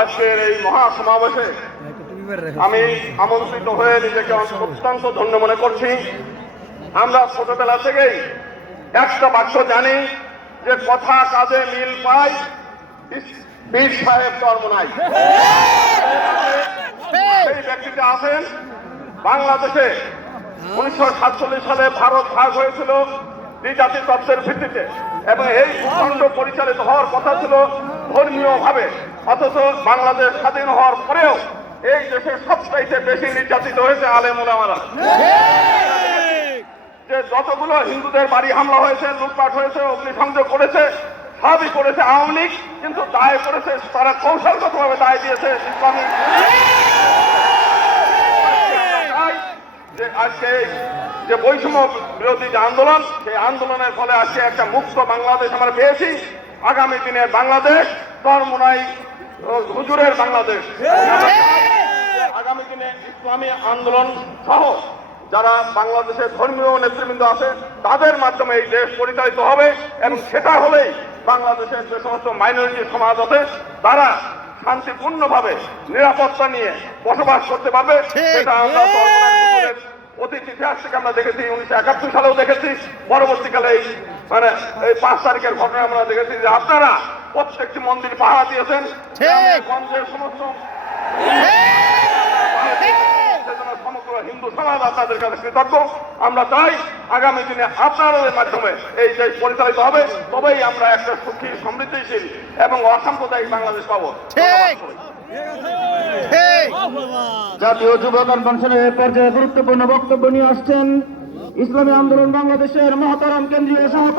আজকের এই মহাসমাবেশে আমি আমন্ত্রিত হয়ে নিজেকে অত্যন্ত ধন্য মনে করছি। আমরা ছোটবেলা থেকেই একটা বাক্য জানি যে কথা কাজে মিল পাই, পীর সাহেব ধর্ম নাই। এই ব্যক্তিটা আছেন বাংলাদেশে 1947 সালে ভারত ভাগ হয়েছিল দ্বিজাতি তত্ত্বের ভিত্তিতে, এবং এই ভূখণ্ড পরিচালিত হওয়ার কথা ছিল ধর্মীয় ভাবে। অথচ বাংলাদেশ স্বাধীন হওয়ার পরেও এই দেশের সবচাইতে বেশি নির্যাতিত হয়েছে আলেম ওলামারা। যে যতগুলো হিন্দুদের বাড়ি হামলা হয়েছে, লুটপাট হয়েছে, অগ্নিসংযোগ করেছে, সবই করেছে আওয়ামী লীগ, কিন্তু দায় করেছে তারা কৌশলগতভাবে দায় দিয়েছে ইসলামী। যে আজকে যে বৈষম্য বিরোধী যে আন্দোলন, সেই আন্দোলনের ফলে আজকে একটা মুক্ত বাংলাদেশ আমরা পেয়েছি। আগামী দিনের বাংলাদেশ চরমোনাই হুজুরের বাংলাদেশ। আগামী দিনে ইসলামী আন্দোলন সহ যারা বাংলাদেশের ধর্মীয় নেতৃবৃন্দ আছে তাদের মাধ্যমে এই দেশ পরিচালিত হবে, এবং সেটা হলেই বাংলাদেশের যে সমস্ত মাইনরিটি সমাজ আছে তারা শান্তিপূর্ণভাবে নিরাপত্তা নিয়ে বসবাস করতে পারবে। সেটা আমরা অতীত ইতিহাস থেকে আমরা দেখেছি, 1971 সালেও দেখেছি, পরবর্তীকালে এই 5 তারিখের ঘটনা আমরা দেখেছি যে আপনারা প্রত্যেকটি মন্দির পাহারা দিয়েছেন, গঞ্জের সমস্ত সমগ্র হিন্দু সমাজ আপনাদের কাছে কৃতজ্ঞ। আমরা চাই আগামী দিনে আপনাদের মাধ্যমে এই দেশ পরিচালিত হবে, তবেই আমরা একটা সুখী, সমৃদ্ধিশীল এবং অসাম্প্রদায়িক বাংলাদেশ পাবো। জাতীয় যুব কনভেনশনের পর্যায়ে গুরুত্বপূর্ণ বক্তব্য নিয়ে আসছেন ইসলামী আন্দোলন বাংলাদেশের মহতারাম কেন্দ্রীয় সভাপতি